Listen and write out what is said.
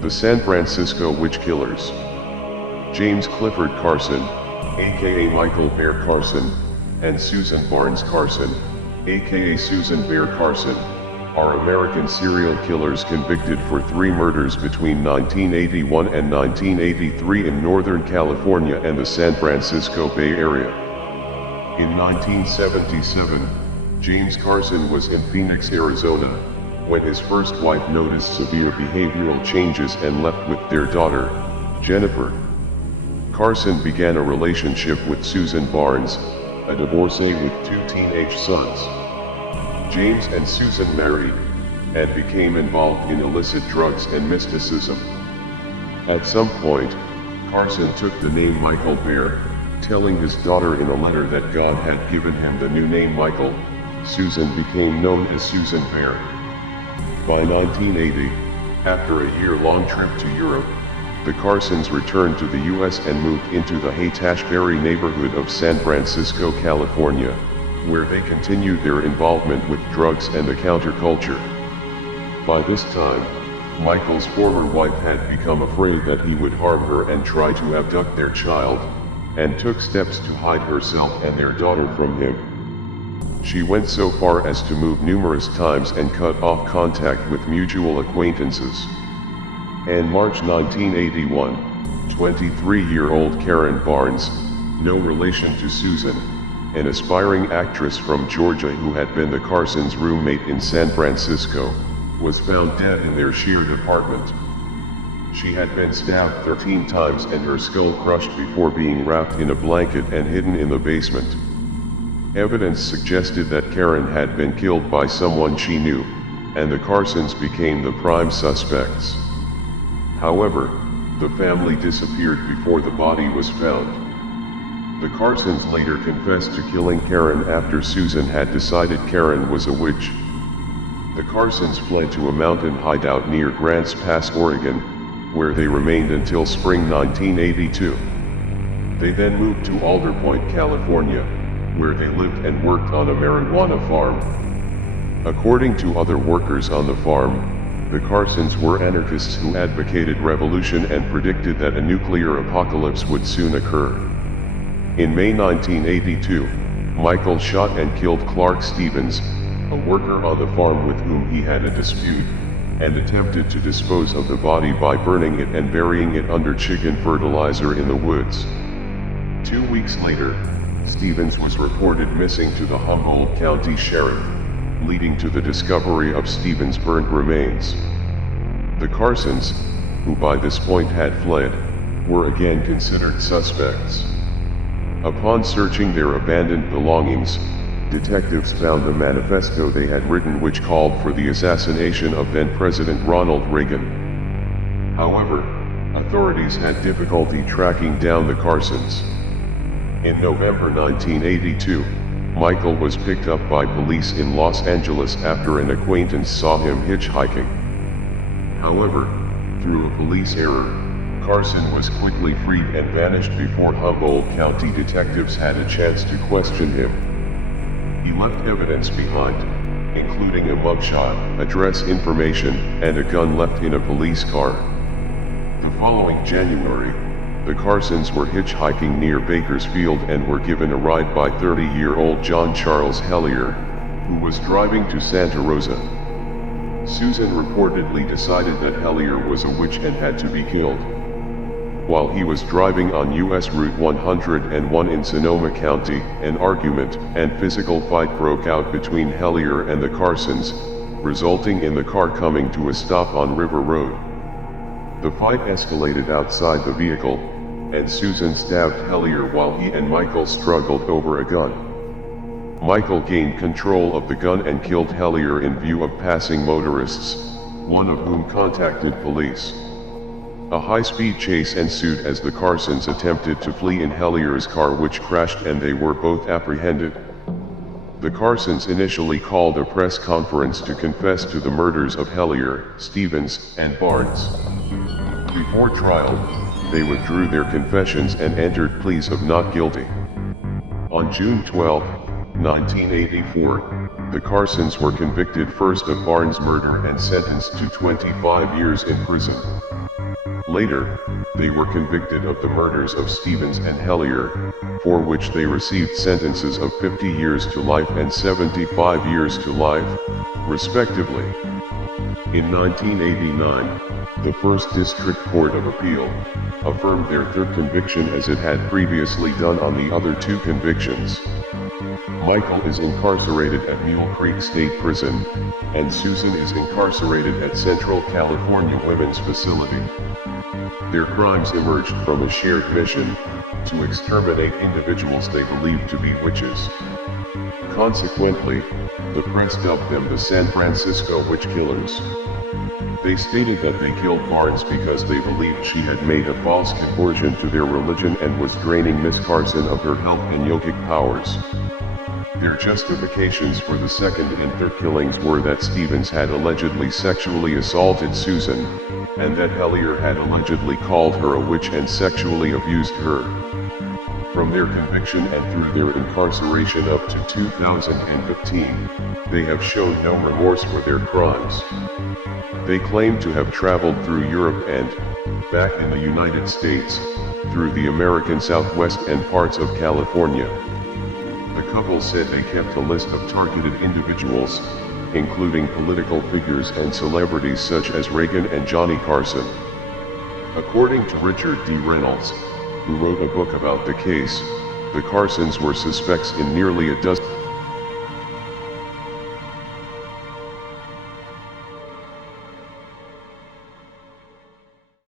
The San Francisco Witch Killers. James Clifford Carson, aka Michael Bear Carson, and Suzan Barnes Carson, aka Suzan Bear Carson, are American serial killers convicted for 3 murders between 1981 and 1983 in Northern California and the San Francisco Bay Area. In 1977, James Carson was in Phoenix, Arizona, when his first wife noticed severe behavioral changes and left with their daughter, Jennifer. Carson began a relationship with Suzan Barnes, a divorcee with 2 teenage sons. James and Suzan married, and became involved in illicit drugs and mysticism. At some point, Carson took the name Michael Bear, telling his daughter in a letter that God had given him the new name Michael. Suzan became known as Suzan Bear. By 1980, after a year-long trip to Europe, the Carsons returned to the U.S. and moved into the Haight-Ashbury neighborhood of San Francisco, California, where they continued their involvement with drugs and the counterculture. By this time, Michael's former wife had become afraid that he would harm her and try to abduct their child, and took steps to hide herself and their daughter from him. She went so far as to move numerous times and cut off contact with mutual acquaintances. In March 1981, 23-year-old Karen Barnes, no relation to Suzan, an aspiring actress from Georgia who had been the Carsons' roommate in San Francisco, was found dead in their shared apartment. She had been stabbed 13 times and her skull crushed before being wrapped in a blanket and hidden in the basement. Evidence suggested that Karen had been killed by someone she knew, and the Carsons became the prime suspects. However, the family disappeared before the body was found. The Carsons later confessed to killing Karen after Suzan had decided Karen was a witch. The Carsons fled to a mountain hideout near Grants Pass, Oregon, where they remained until spring 1982. They then moved to Alder Point, California, where they lived and worked on a marijuana farm. According to other workers on the farm, the Carsons were anarchists who advocated revolution and predicted that a nuclear apocalypse would soon occur. In May 1982, Michael shot and killed Clark Stevens, a worker on the farm with whom he had a dispute, and attempted to dispose of the body by burning it and burying it under chicken fertilizer in the woods. 2 weeks later, Stevens was reported missing to the Humboldt County Sheriff, leading to the discovery of Stevens' burnt remains. The Carsons, who by this point had fled, were again considered suspects. Upon searching their abandoned belongings, detectives found a manifesto they had written which called for the assassination of then-President Ronald Reagan. However, authorities had difficulty tracking down the Carsons. In November 1982, Michael was picked up by police in Los Angeles after an acquaintance saw him hitchhiking. However, through a police error, Carson was quickly freed and vanished before Humboldt County detectives had a chance to question him. He left evidence behind, including a mugshot, address information, and a gun left in a police car. The following January, the Carsons were hitchhiking near Bakersfield and were given a ride by 30-year-old John Charles Hellier, who was driving to Santa Rosa. Suzan reportedly decided that Hellier was a witch and had to be killed. While he was driving on U.S. Route 101 in Sonoma County, an argument and physical fight broke out between Hellier and the Carsons, resulting in the car coming to a stop on River Road. The fight escalated outside the vehicle, and Suzan stabbed Hellier while he and Michael struggled over a gun. Michael gained control of the gun and killed Hellier in view of passing motorists, one of whom contacted police. A high-speed chase ensued as the Carsons attempted to flee in Hellier's car, which crashed and they were both apprehended. The Carsons initially called a press conference to confess to the murders of Hellier, Stevens, and Barnes. Before trial, they withdrew their confessions and entered pleas of not guilty. On June 12, 1984, the Carsons were convicted first of Barnes' murder and sentenced to 25 years in prison. Later, they were convicted of the murders of Stevens and Hellier, for which they received sentences of 50 years to life and 75 years to life, respectively. In 1989, the First District Court of Appeal affirmed their third conviction as it had previously done on the other two convictions. Michael is incarcerated at Mule Creek State Prison, and Suzan is incarcerated at Central California Women's Facility. Their crimes emerged from a shared mission to exterminate individuals they believed to be witches. Consequently, the press dubbed them the San Francisco Witch Killers. They stated that they killed Barnes because they believed she had made a false conversion to their religion and was draining Miss Carson of her health and yogic powers. Their justifications for the second and third killings were that Stevens had allegedly sexually assaulted Suzan, and that Hellier had allegedly called her a witch and sexually abused her. From their conviction and through their incarceration up to 2015, they have shown no remorse for their crimes. They claim to have traveled through Europe and, back in the United States, through the American Southwest and parts of California. The couple said they kept a list of targeted individuals, including political figures and celebrities such as Reagan and Johnny Carson. According to Richard D. Reynolds, who wrote a book about the case, the Carsons were suspects in nearly a dozen